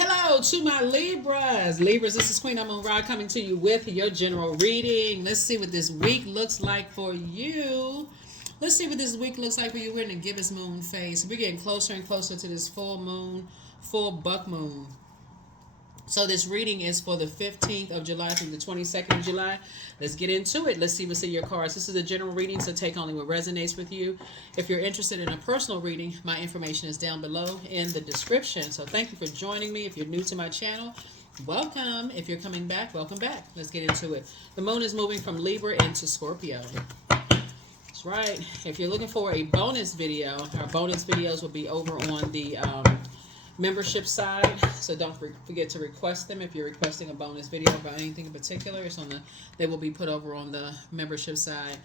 Hello to my Libras. Libras, this is Queen Amun Ra coming to you with your general reading. Let's see what this week looks like for you. Let's see what this week looks like for you. We're in the Gibbous Moon phase. We're getting closer and closer to this full moon, full buck moon. So this reading is for the 15th of July through the 22nd of July. Let's get into it. Let's see what's in your cards. This is a general reading, so take only what resonates with you. If you're interested in a personal reading, my information is down below in the description. So thank you for joining me. If you're new to my channel, welcome. If you're coming back, welcome back. Let's get into it. The moon is moving from Libra into Scorpio. That's right. If you're looking for a bonus video, our bonus videos will be over on the membership side, so don't forget to request them. If you're requesting a bonus video about anything in particular, it's on the, they will be put over on the membership side.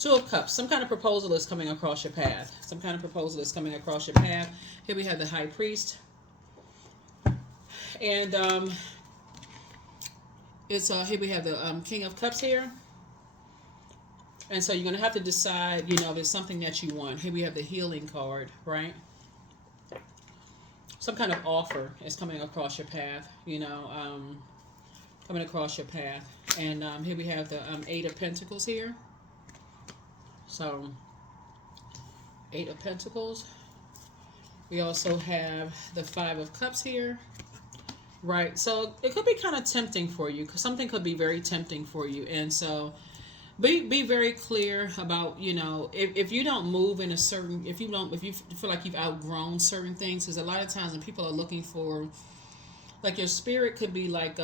Two of Cups. Some kind of proposal is coming across your path. Some kind of proposal is coming across your path. Here we have the High Priest, and here we have the King of Cups here. And so you're going to have to decide, if it's something that you want. Here we have the Healing card, right? Some kind of offer is coming across your path, coming across your path. And here we have the Eight of Pentacles here. So, Eight of Pentacles. We also have the Five of Cups here. Right, so it could be kind of tempting for you, because something could be very tempting for you. And so be very clear about, if you don't move in a certain, if you feel like you've outgrown certain things, because a lot of times when people are looking for, like, your spirit could be like,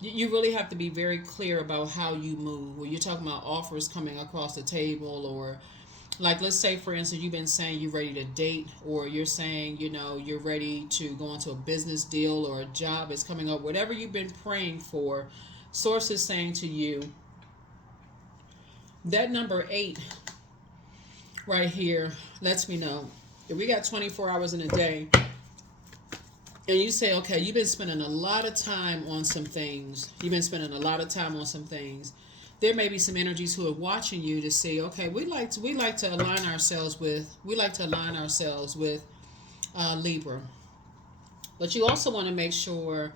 you really have to be very clear about how you move. When you're talking about offers coming across the table, or like, let's say, for instance, you've been saying you're ready to date, or you're saying, you're ready to go into a business deal, or a job is coming up, whatever you've been praying for, Source is saying to you, that number 8 right here lets me know if we got 24 hours in a day, and you say, okay, you've been spending a lot of time on some things. There may be some energies who are watching you to say, okay, we like to align ourselves with Libra. But you also want to make sure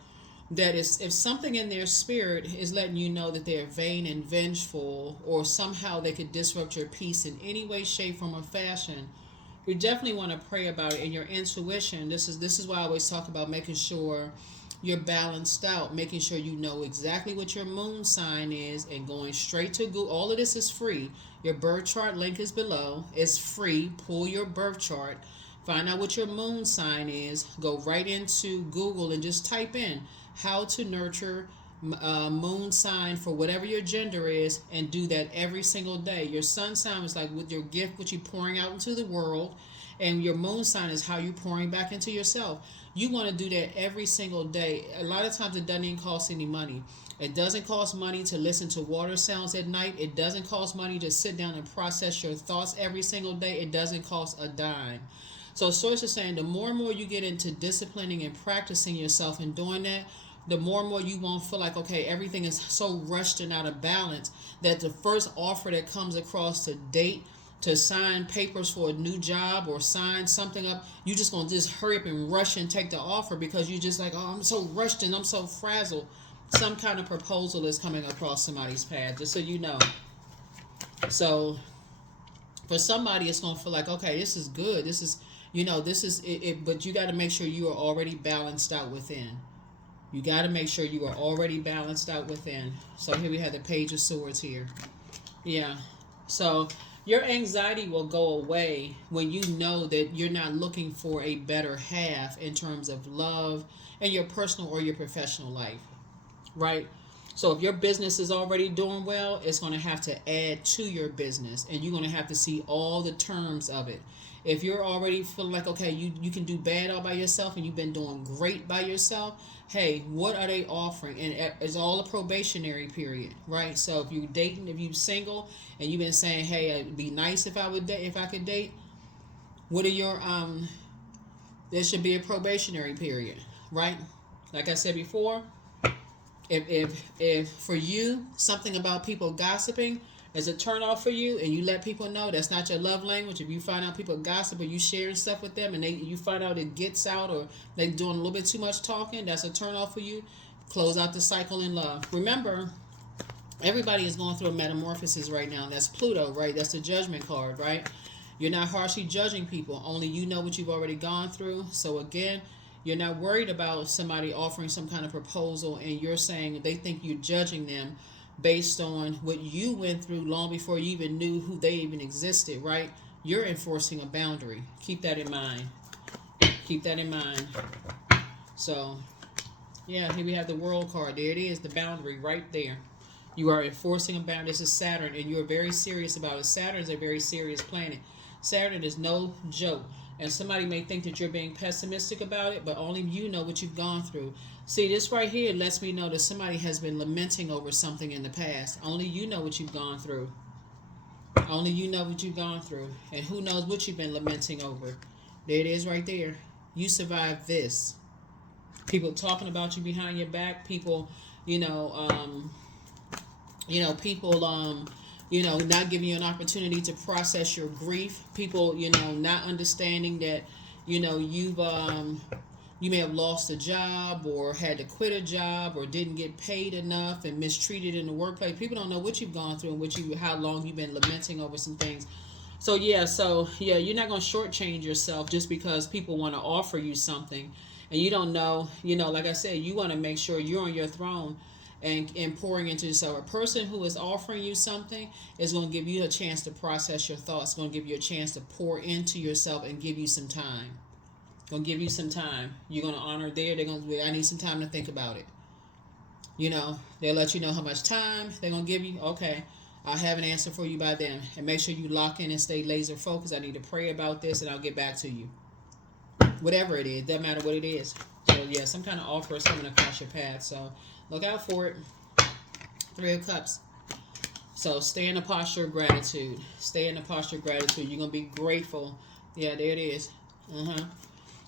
that if something in their spirit is letting you know that they're vain and vengeful, or somehow they could disrupt your peace in any way, shape, form, or fashion, you definitely want to pray about it. In your intuition, this is why I always talk about making sure you're balanced out, making sure you know exactly what your moon sign is, and going straight to Google. All of this is free. Your birth chart link is below. It's free. Pull your birth chart. Find out what your moon sign is. Go right into Google and just type in how to nurture moon sign for whatever your gender is, and do that every single day. Your sun sign is like with your gift, what you're pouring out into the world, and your moon sign is how you're pouring back into yourself. You want to do that every single day. A lot of times it doesn't even cost any money. It doesn't cost money to listen to water sounds at night. It doesn't cost money to sit down and process your thoughts every single day. It doesn't cost a dime. So Source is saying the more and more you get into disciplining and practicing yourself and doing that, the more and more you won't feel like, okay, everything is so rushed and out of balance, that the first offer that comes across to date, to sign papers for a new job, or sign something up, you just going to just hurry up and rush and take the offer, because you just like, oh, I'm so rushed and I'm so frazzled. Some kind of proposal is coming across somebody's path, just so you know. So for somebody, it's going to feel like, okay, this is good. This is, this is it, but you got to make sure you are already balanced out within. You got to make sure you are already balanced out within. So here we have the Page of Swords here. Yeah. So your anxiety will go away when you know that you're not looking for a better half in terms of love in your personal or your professional life. Right? So if your business is already doing well, it's going to have to add to your business, and you're going to have to see all the terms of it. If you're already feeling like, okay, you can do bad all by yourself, and you've been doing great by yourself, hey, what are they offering? And it's all a probationary period, right? So if you're dating, if you're single, and you've been saying, hey, it'd be nice if I could date, what are your there should be a probationary period, right? Like I said before, if for you something about people gossiping, is a turn off for you, and you let people know that's not your love language. If you find out people gossip or you sharing stuff with them, and you find out it gets out or they doing a little bit too much talking, that's a turn off for you. Close out the cycle in love. Remember, everybody is going through a metamorphosis right now. That's Pluto, right? That's the judgment card, right? You're not harshly judging people. Only you know what you've already gone through. So again, you're not worried about somebody offering some kind of proposal and you're saying they think you're judging them based on what you went through long before you even knew who they even existed, right? You're enforcing a boundary. Keep that in mind. Keep that in mind. So, yeah, here we have the World card. There it is, the boundary right there. You are enforcing a boundary. This is Saturn, and you're very serious about it. Saturn is a very serious planet. Saturn is no joke. And somebody may think that you're being pessimistic about it, but only you know what you've gone through. See, this right here lets me know that somebody has been lamenting over something in the past. Only you know what you've gone through. Only you know what you've gone through. And who knows what you've been lamenting over. There it is right there. You survived this. People talking about you behind your back. People, not giving you an opportunity to process your grief. People, not understanding that, you may have lost a job or had to quit a job or didn't get paid enough and mistreated in the workplace. People don't know what you've gone through and how long you've been lamenting over some things. So you're not going to shortchange yourself just because people want to offer you something and you don't know, like I said, you want to make sure you're on your throne and pouring into yourself. A person who is offering you something is going to give you a chance to process your thoughts, going to give you a chance to pour into yourself and give you some time. Going to give you some time. You're going to honor they're going to, I need some time to think about it. They'll let you know how much time they're going to give you. Okay, I'll have an answer for you by then. And make sure you lock in and stay laser focused. I need to pray about this and I'll get back to you. Whatever it is, doesn't matter what it is. So yeah, some kind of offer is coming across your path. So look out for it. 3 of Cups. So stay in the posture of gratitude. Stay in the posture of gratitude. You're going to be grateful. Yeah, there it is.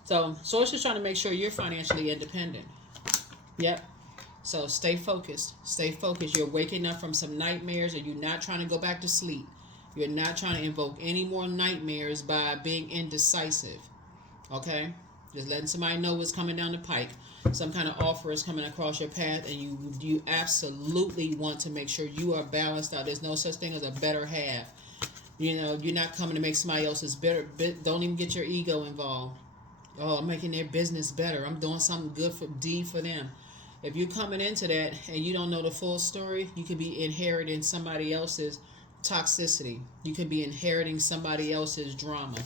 So it's just trying to make sure you're financially independent. Yep. So stay focused. Stay focused. You're waking up from some nightmares, and you're not trying to go back to sleep. You're not trying to invoke any more nightmares by being indecisive. Okay? Just letting somebody know what's coming down the pike. Some kind of offer is coming across your path, and you absolutely want to make sure you are balanced out. There's no such thing as a better half. You're not coming to make somebody else's better. Don't even get your ego involved. Oh, I'm making their business better. I'm doing something good for them. If you're coming into that and you don't know the full story, you could be inheriting somebody else's toxicity. You could be inheriting somebody else's drama.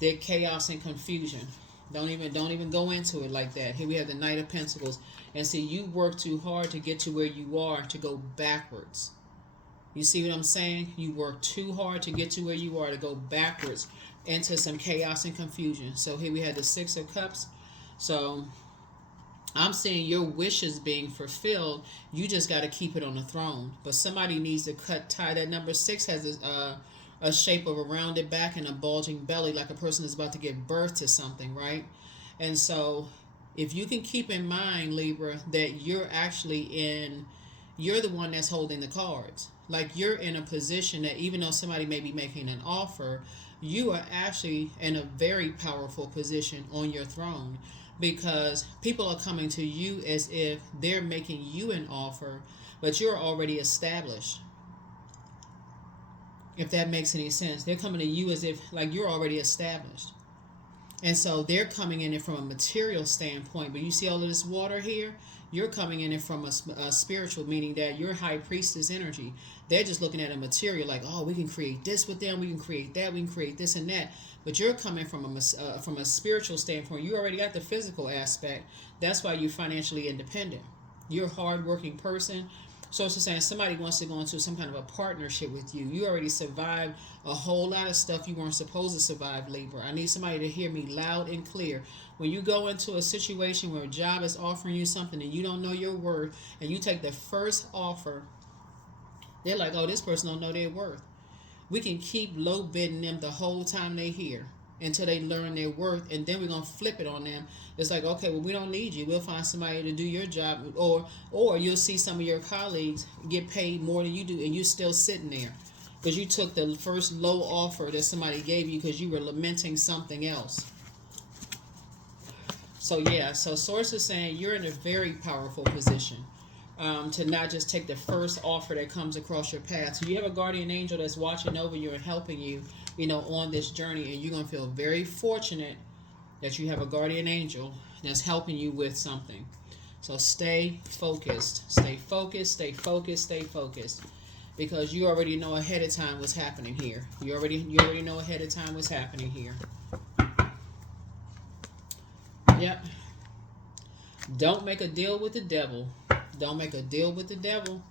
Their chaos and confusion. Don't even go into it like that. Here we have the Knight of Pentacles. And see, you work too hard to get to where you are to go backwards. You see what I'm saying? You work too hard to get to where you are to go backwards into some chaos and confusion. So here we have the 6 of Cups. So I'm seeing your wishes being fulfilled. You just got to keep it on the throne. But somebody needs to tie. That number 6 has a shape of a rounded back and a bulging belly, like a person is about to give birth to something, right? And so if you can keep in mind, Libra, that you're the one that's holding the cards. Like you're in a position that even though somebody may be making an offer, you are actually in a very powerful position on your throne, because people are coming to you as if they're making you an offer, but you're already established. If that makes any sense. They're coming to you as if like you're already established. And so they're coming in it from a material standpoint. But you see all of this water here? You're coming in it from a spiritual, meaning that you're high priestess energy. They're just looking at a material like, oh, we can create this with them. We can create that. We can create this and that. But you're coming from a spiritual standpoint. You already got the physical aspect. That's why you're financially independent. You're a hardworking person. So it's just saying somebody wants to go into some kind of a partnership with you. You already survived a whole lot of stuff you weren't supposed to survive, Libra. I need somebody to hear me loud and clear. When you go into a situation where a job is offering you something and you don't know your worth, and you take the first offer, they're like, oh, this person don't know their worth. We can keep low bidding them the whole time they're here. until they learn their worth, and then we're gonna flip it on them. It's like, okay, well, we don't need you. We'll find somebody to do your job, or you'll see some of your colleagues get paid more than you do, and you're still sitting there because you took the first low offer that somebody gave you because you were lamenting something else. So yeah, so Source is saying you're in a very powerful position. To not just take the first offer that comes across your path. So you have a guardian angel that's watching over you and helping you, on this journey, and you're going to feel very fortunate that you have a guardian angel that's helping you with something. So stay focused, stay focused, stay focused, stay focused, because you already know ahead of time what's happening here. You already know ahead of time what's happening here. Yep. Don't make a deal with the devil. Don't make a deal with the devil.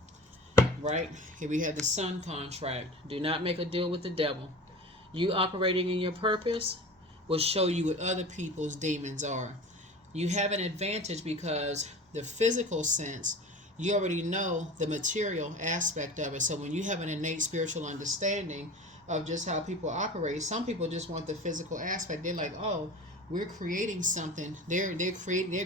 Right? Here we have the sun contract. Do not make a deal with the devil. You operating in your purpose will show you what other people's demons are. You have an advantage because the physical sense, you already know the material aspect of it. So when you have an innate spiritual understanding of just how people operate, some people just want the physical aspect. They're like, oh, we're creating something. They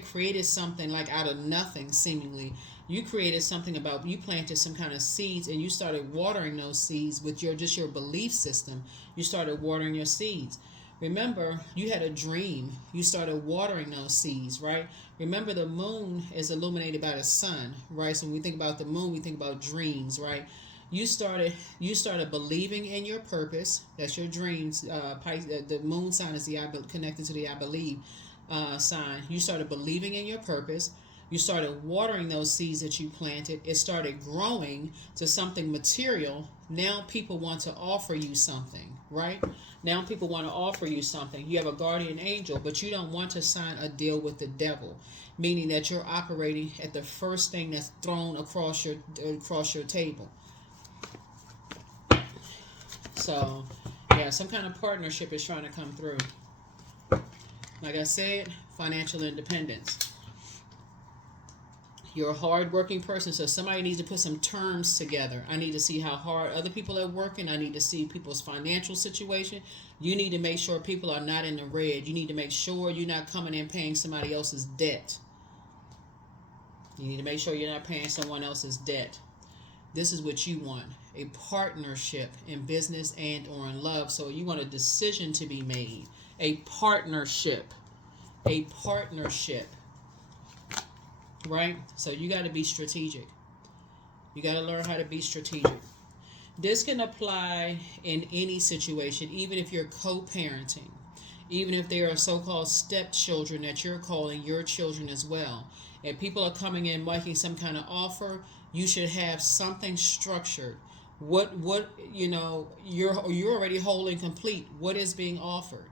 created something like out of nothing, seemingly. You created something about, you planted some kind of seeds, and you started watering those seeds with your belief system. You started watering your seeds. Remember, you had a dream. You started watering those seeds, right? Remember, the moon is illuminated by the sun, right? So when we think about the moon, we think about dreams, right? You started believing in your purpose. That's your dreams. The moon sign is connected to the I believe sign. You started believing in your purpose. You started watering those seeds that you planted. It started growing to something material. Now people want to offer you something, right? Now people want to offer you something. You have a guardian angel, but you don't want to sign a deal with the devil, meaning that you're operating at the first thing that's thrown across your table. So, yeah, some kind of partnership is trying to come through. Like I said, financial independence. You're a hard-working person, so somebody needs to put some terms together. I need to see how hard other people are working. I need to see people's financial situation. You need to make sure people are not in the red. You need to make sure you're not coming in paying somebody else's debt. You need to make sure you're not paying someone else's debt. This is what you want, a partnership in business and or in love. So you want a decision to be made, a partnership, right? So you got to be strategic. You got to learn how to be strategic. This can apply in any situation, even if you're co-parenting, even if there are so-called stepchildren that you're calling your children as well. If people are coming in making some kind of offer, you should have something structured. What you're already whole and complete. What is being offered,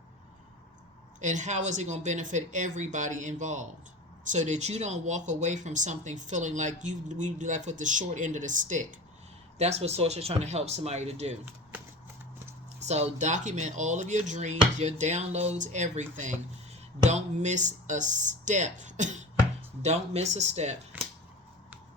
and how is it going to benefit everybody involved, so that you don't walk away from something feeling like we left with the short end of the stick. That's what Source is trying to help somebody to do. So document all of your dreams, your downloads, everything. Don't miss a step. Don't miss a step.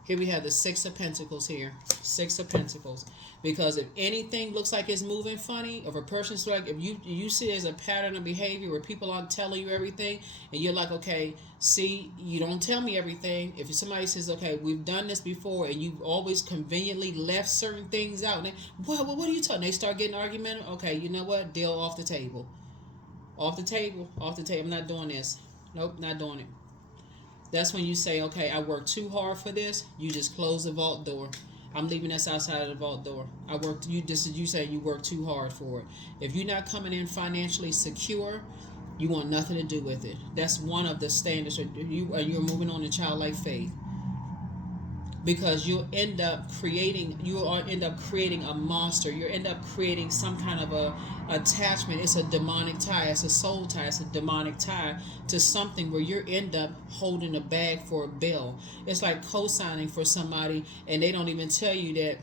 Here we have the Six of Pentacles here. Six of Pentacles. Because if anything looks like it's moving funny, if a person's like, if you see there's a pattern of behavior where people aren't telling you everything, and you're like, okay, see, you don't tell me everything. If somebody says, okay, we've done this before, and you've always conveniently left certain things out, and they, what are you talking? They start getting argumentative. Okay, you know what? Deal off the table. Off the table. Off the table. I'm not doing this. Nope, not doing it. That's when you say, okay, I worked too hard for this. You just close the vault door. I'm leaving this outside of the vault door. You say you worked too hard for it. If you're not coming in financially secure, you want nothing to do with it. That's one of the standards. You're moving on to childlike faith. Because you'll end up creating a monster. You end up creating some kind of a attachment. It's a demonic tie. It's a soul tie. It's a demonic tie to something where you end up holding a bag for a bill. It's like co-signing for somebody, and they don't even tell you that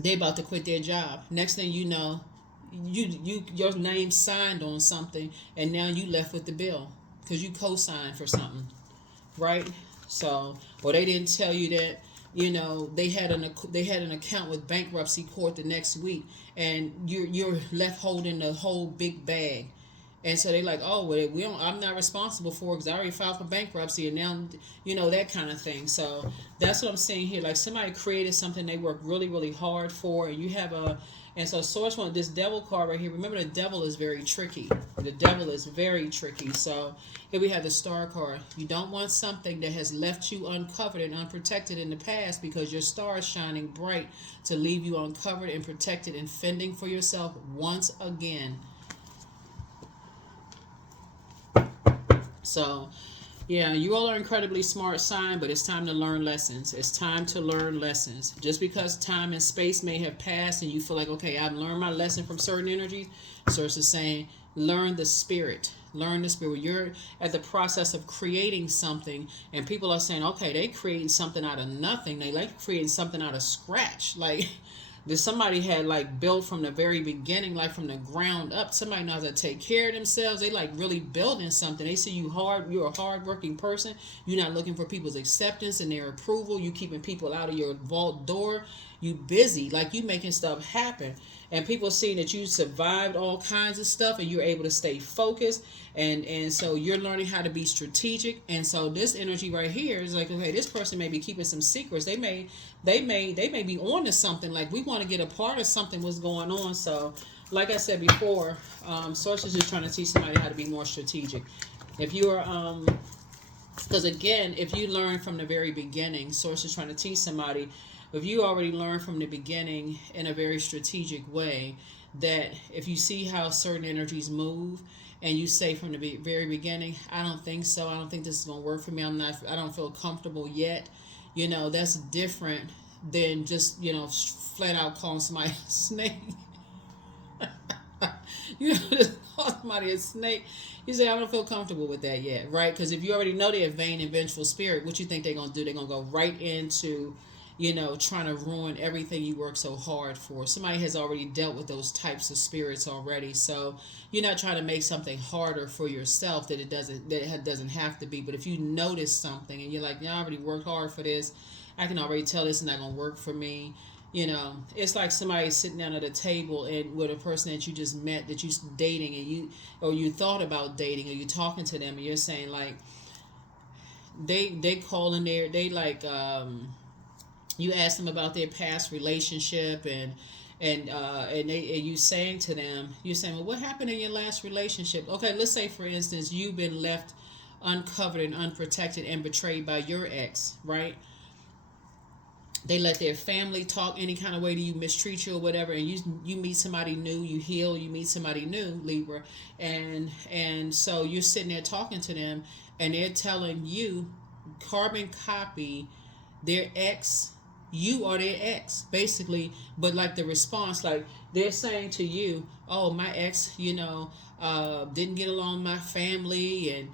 they're about to quit their job. Next thing you know, your name signed on something, and now you left with the bill because you co-signed for something, right? So, or they didn't tell you that they had an account with bankruptcy court the next week, and you're left holding the whole big bag. And so they're like, oh, well, we don't. I'm not responsible for it because I already filed for bankruptcy, and now, that kind of thing. So that's what I'm saying here. Like somebody created something they worked really, really hard for, and you have a. And so Source one, this devil card right here. Remember, the devil is very tricky. The devil is very tricky. So here we have the star card. You don't want something that has left you uncovered and unprotected in the past, because your star is shining bright to leave you uncovered and protected and fending for yourself once again. So, yeah, you all are incredibly smart sign, but it's time to learn lessons. It's time to learn lessons. Just because time and space may have passed and you feel like, okay, I've learned my lesson from certain energies, Source is saying, learn the spirit. Learn the spirit. You're at the process of creating something, and people are saying, okay, they creating something out of nothing. They like creating something out of scratch. Like, somebody had like built from the very beginning, like from the ground up. Somebody knows how to take care of themselves. They like really building something. They see you're a hard-working person. You're not looking for people's acceptance and their approval. You keeping people out of your vault door. You busy, like you making stuff happen. And people seeing that you survived all kinds of stuff and you're able to stay focused. And so you're learning how to be strategic. And so this energy right here is like, okay, this person may be keeping some secrets. They may be on to something. Like, we want to get a part of something what's going on. So like I said before, Source is just trying to teach somebody how to be more strategic. If you're because again, if you learn from the very beginning, Source is trying to teach somebody, if you already learned from the beginning in a very strategic way, that if you see how certain energies move and you say from the very beginning, I don't think so, I don't think this is going to work for me, I don't feel comfortable yet, that's different than just, flat out calling somebody a snake. Just call somebody a snake. You say, I don't feel comfortable with that yet, right? Because if you already know they're a vain and vengeful spirit, what you think they're going to do? They're going to go right into trying to ruin everything you work so hard for. Somebody has already dealt with those types of spirits already. So you're not trying to make something harder for yourself that it doesn't have to be. But if you notice something and you're like, I already worked hard for this, I can already tell this is not going to work for me. It's like somebody sitting down at a table and with a person that you just met, that you're dating, and you thought about dating, or you talking to them, and you're saying like, they call in there, they like, you ask them about their past relationship, and you saying to them, you're saying, well, what happened in your last relationship? Okay, let's say for instance you've been left uncovered and unprotected and betrayed by your ex, right? They let their family talk any kind of way to you, mistreat you or whatever, and you meet somebody new, you heal, you meet somebody new, Libra, and so you're sitting there talking to them, and they're telling you, carbon copy their ex, you are their ex, basically. But like the response, like they're saying to you, oh, my ex, didn't get along with my family, and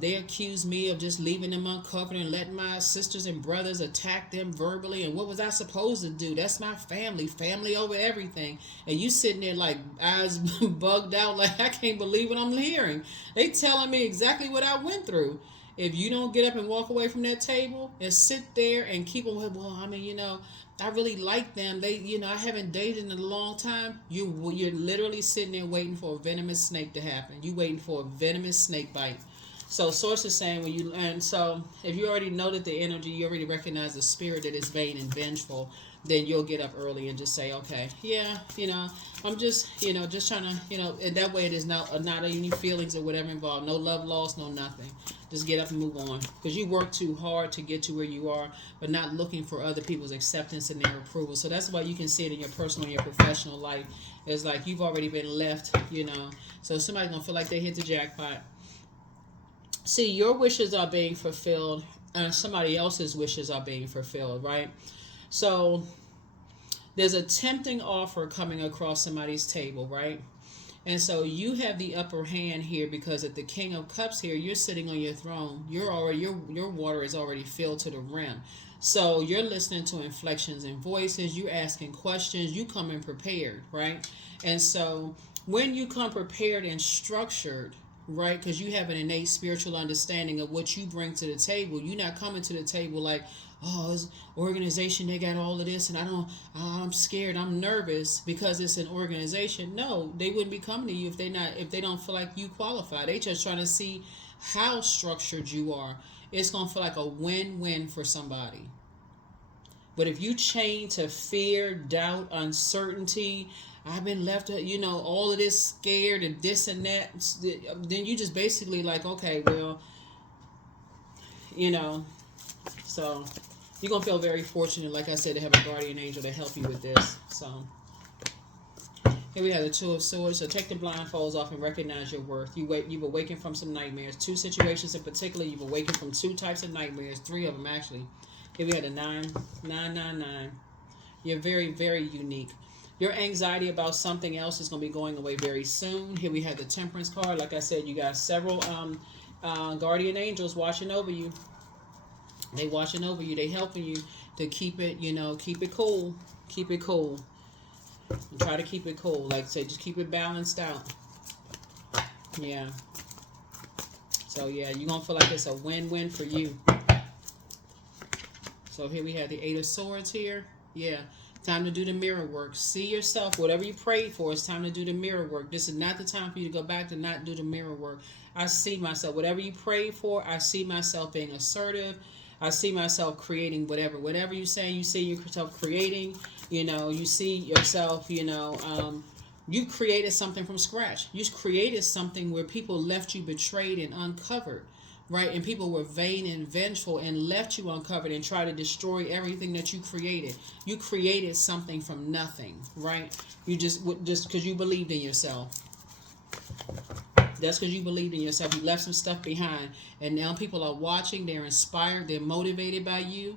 they accused me of just leaving them uncovered and letting my sisters and brothers attack them verbally, and what was I supposed to do? That's my family over everything. And you sitting there like eyes bugged out, like, I can't believe what I'm hearing. They telling me exactly what I went through. If you don't get up and walk away from that table and sit there and keep on, well, I really like them. They, I haven't dated in a long time. You're literally sitting there waiting for a venomous snake to happen. You waiting for a venomous snake bite. So Source is saying and so if you already know that the energy, you already recognize the spirit that is vain and vengeful, then you'll get up early and just say, okay, yeah, I'm just trying to, and that way it is not any feelings or whatever involved, no love lost, no nothing. Just get up and move on, because you work too hard to get to where you are, but not looking for other people's acceptance and their approval. So that's why you can see it in your personal and your professional life. It's like you've already been left, so somebody's gonna feel like they hit the jackpot. See, your wishes are being fulfilled, and somebody else's wishes are being fulfilled, right? So there's a tempting offer coming across somebody's table, right? And so you have the upper hand here, because at the King of Cups here, you're sitting on your throne. Your water is already filled to the rim. So you're listening to inflections and voices. You're asking questions. You come in prepared, right? And so when you come prepared and structured, right, because you have an innate spiritual understanding of what you bring to the table, you're not coming to the table like, oh, this organization, they got all of this, and I'm scared, I'm nervous because it's an organization. No, they wouldn't be coming to you if they don't feel like you qualify. They just trying to see how structured you are. It's gonna feel like a win-win for somebody. But if you chain to fear, doubt, uncertainty, I've been left, all of this scared and this and that, then you just basically like, okay, well, so you're going to feel very fortunate, like I said, to have a guardian angel to help you with this. So here we have the Two of Swords. So take the blindfolds off and recognize your worth. You've awakened from some nightmares. 2 situations in particular, you've awakened from 2 types of nightmares. 3 of them, actually. Here we had a 9. You're very, very unique. Your anxiety about something else is going to be going away very soon. Here we have the Temperance card. Like I said, you got several guardian angels watching over you. They watching over you. They helping you to keep it, keep it cool. Keep it cool. And try to keep it cool. Like I said, just keep it balanced out. Yeah. So, yeah, you're going to feel like it's a win-win for you. So here we have the 8 of Swords here. Yeah. Time to do the mirror work. See yourself. Whatever you prayed for, it's time to do the mirror work. This is not the time for you to go back to not do the mirror work. I see myself. Whatever you prayed for, I see myself being assertive. I see myself creating whatever you're saying, you see yourself creating, you see yourself, you created something from scratch. You created something where people left you betrayed and uncovered, right? And people were vain and vengeful and left you uncovered and tried to destroy everything that you created. You created something from nothing, right? You just because you believed in yourself. That's because you believed in yourself. You left some stuff behind. And now people are watching. They're inspired. They're motivated by you.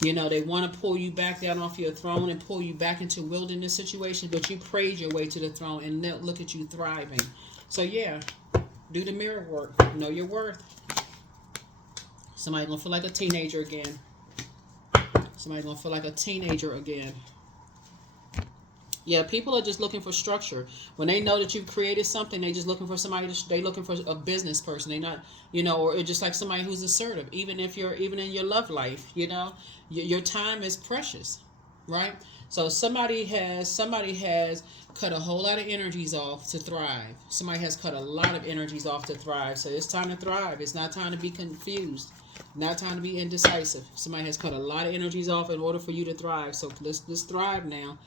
They want to pull you back down off your throne and pull you back into wilderness situations. But you prayed your way to the throne and now look at you thriving. So, yeah, do the mirror work. Know your worth. Somebody's going to feel like a teenager again. Somebody's going to feel like a teenager again. Yeah, people are just looking for structure. When they know that you've created something, they just looking for somebody. They looking for a business person. They not, or just like somebody who's assertive. Even in your love life, your time is precious, right? So somebody has cut a whole lot of energies off to thrive. Somebody has cut a lot of energies off to thrive. So it's time to thrive. It's not time to be confused. Not time to be indecisive. Somebody has cut a lot of energies off in order for you to thrive. So let's thrive now.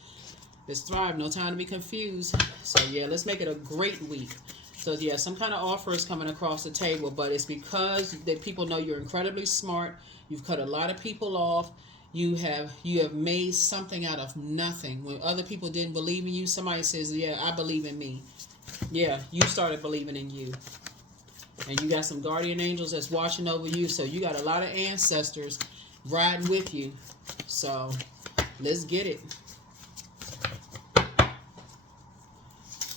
Let's thrive. No time to be confused. So, yeah, let's make it a great week. So, yeah, some kind of offer is coming across the table, but it's because that people know you're incredibly smart. You've cut a lot of people off. You have made something out of nothing. When other people didn't believe in you, somebody says, yeah, I believe in me. Yeah, you started believing in you. And you got some guardian angels that's watching over you. So, you got a lot of ancestors riding with you. So, let's get it.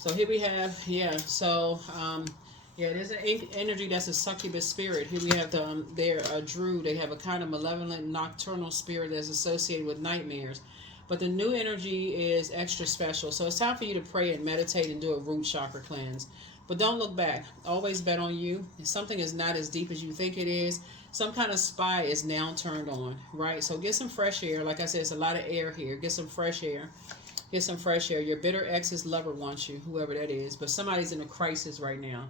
So here we have, there's an energy that's a succubus spirit. Here we have they're a Drew. They have a kind of malevolent nocturnal spirit that's associated with nightmares. But the new energy is extra special. So it's time for you to pray and meditate and do a root chakra cleanse. But don't look back. Always bet on you. If something is not as deep as you think it is, some kind of spy is now turned on, right? So get some fresh air. Like I said, it's a lot of air here. Get some fresh air. Get some fresh air. Your bitter ex's lover wants you, whoever that is. But somebody's in a crisis right now.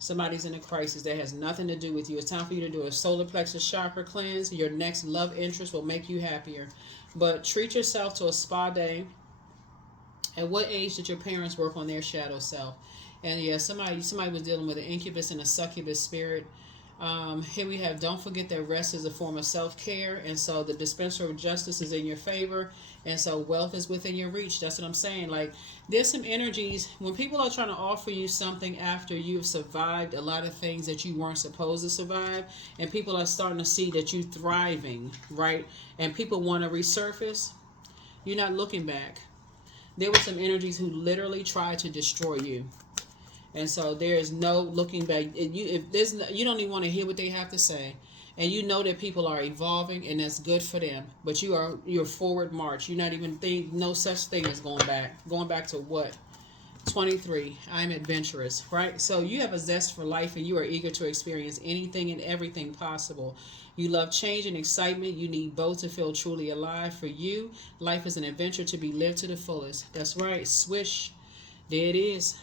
Somebody's in a crisis that has nothing to do with you. It's time for you to do a solar plexus chakra cleanse. Your next love interest will make you happier. But treat yourself to a spa day. At what age did your parents work on their shadow self? And yeah, somebody was dealing with an incubus and a succubus spirit. Here we have, don't forget that rest is a form of self-care, and so the dispenser of justice is in your favor, and so wealth is within your reach. That's what I'm saying. Like, there's some energies when people are trying to offer you something after you've survived a lot of things that you weren't supposed to survive, and people are starting to see that you're thriving, right? And people want to resurface. You're not looking back. There were some energies who literally tried to destroy you. And so there is no looking back. You don't even want to hear what they have to say, and you know that people are evolving, and that's good for them. But you're forward march. You're not even no such thing as going back. Going back to what? 23, I'm adventurous, right? So you have a zest for life and you are eager to experience anything and everything possible. You love change and excitement. You need both to feel truly alive. For you, life is an adventure to be lived to the fullest. That's right. Swish. There it is.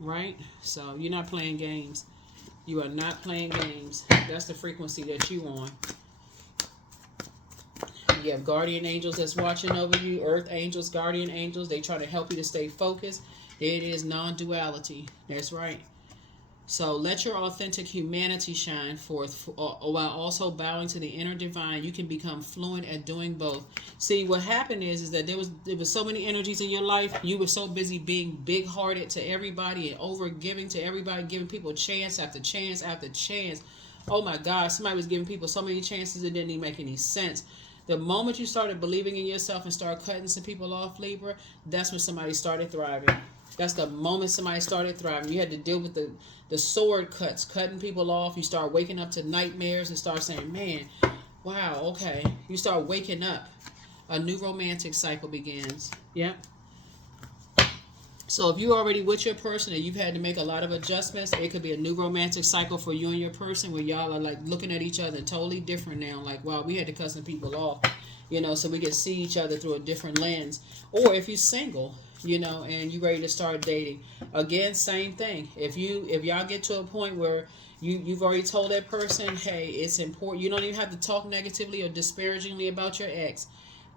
Right? So you're not playing games. You are not playing games. That's the frequency that you on. You have guardian angels that's watching over you, earth angels, guardian angels. They try to help you to stay focused. It is non-duality. That's right. So let your authentic humanity shine forth while also bowing to the inner divine. You can become fluent at doing both. See, what happened is that there was so many energies in your life. You were so busy being big-hearted to everybody and over-giving to everybody, giving people chance after chance after chance. Oh my God, somebody was giving people so many chances it didn't even make any sense. The moment you started believing in yourself and started cutting some people off, Libra, that's when somebody started thriving. That's the moment somebody started thriving. You had to deal with the sword cuts, cutting people off. You start waking up to nightmares and start saying, man, wow, okay. You start waking up. A new romantic cycle begins. Yep. So if you're already with your person and you've had to make a lot of adjustments, it could be a new romantic cycle for you and your person where y'all are like looking at each other totally different now. Like, wow, we had to cut some people off, so we can see each other through a different lens. Or if you're single, and you're ready to start dating, again, same thing. If y'all get to a point where you've already told that person, hey, it's important. You don't even have to talk negatively or disparagingly about your ex.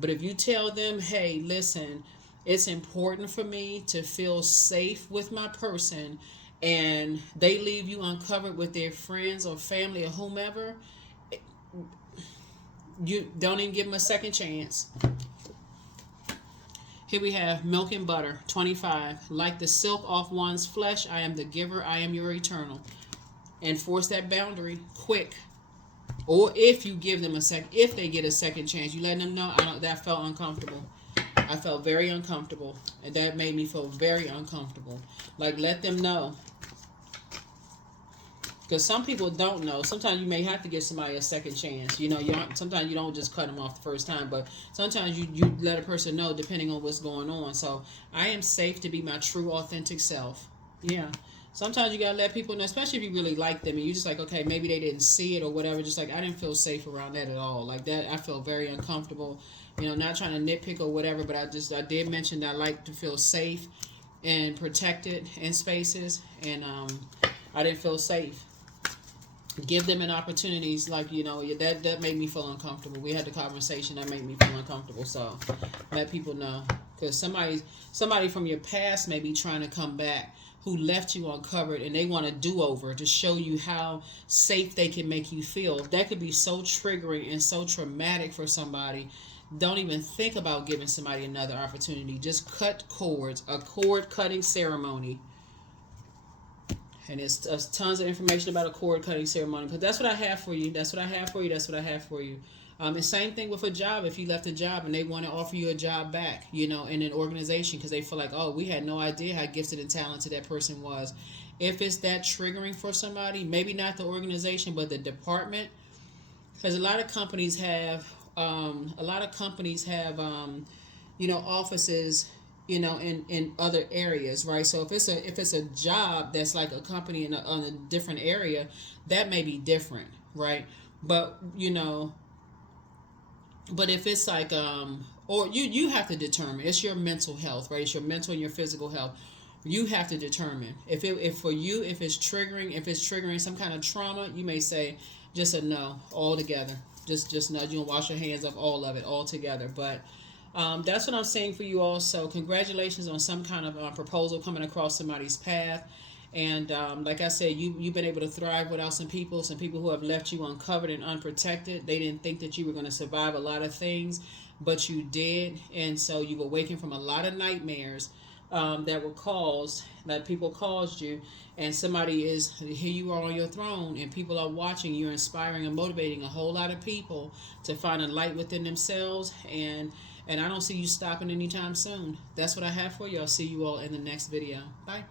But if you tell them, hey, listen, it's important for me to feel safe with my person, and they leave you uncovered with their friends or family or whomever, you don't even give them a second chance. Here we have milk and butter, 25. Like the silk off one's flesh, I am the giver, I am your eternal. Enforce that boundary quick. Or if you give them if they get a second chance, you let them know, that felt uncomfortable. I felt very uncomfortable, and that made me feel very uncomfortable. Like, let them know. Because some people don't know. Sometimes you may have to give somebody a second chance. Sometimes you don't just cut them off the first time, but sometimes you let a person know depending on what's going on. So I am safe to be my true, authentic self. Yeah. Sometimes you got to let people know, especially if you really like them and you just like, okay, maybe they didn't see it or whatever. Just like, I didn't feel safe around that at all. Like that, I felt very uncomfortable. Not trying to nitpick or whatever, but I did mention that I like to feel safe and protected in spaces, and I didn't feel safe. Give them an opportunities, like, that made me feel uncomfortable. We had the conversation that made me feel uncomfortable. So let people know, because somebody from your past may be trying to come back who left you uncovered, and they want a do-over to show you how safe they can make you feel. That could be so triggering and so traumatic for somebody. Don't even think about giving somebody another opportunity. Just cut cords. A cord cutting ceremony. And it's tons of information about a cord cutting ceremony. But that's what I have for you. That's what I have for you. That's what I have for you. And same thing with a job. If you left a job and they want to offer you a job back, in an organization, because they feel like, oh, we had no idea how gifted and talented that person was. If it's that triggering for somebody, maybe not the organization, but the department. Because a lot of companies have offices, in other areas, right? So if it's a job that's like a company in a different area, that may be different, right? But but if it's like or you have to determine. It's your mental health, right? It's your mental and your physical health. You have to determine if it's triggering some kind of trauma. You may say just a no altogether. Just no. You don't wash your hands of all of it altogether. But that's what I'm saying for you also. Congratulations on some kind of proposal coming across somebody's path. And like I said, you've been able to thrive without some people who have left you uncovered and unprotected. They didn't think that you were going to survive a lot of things, but you did. And so you've awakened from a lot of nightmares that people caused you. And here you are on your throne, and people are watching. You're inspiring and motivating a whole lot of people to find a light within themselves. And I don't see you stopping anytime soon. That's what I have for you. I'll see you all in the next video. Bye.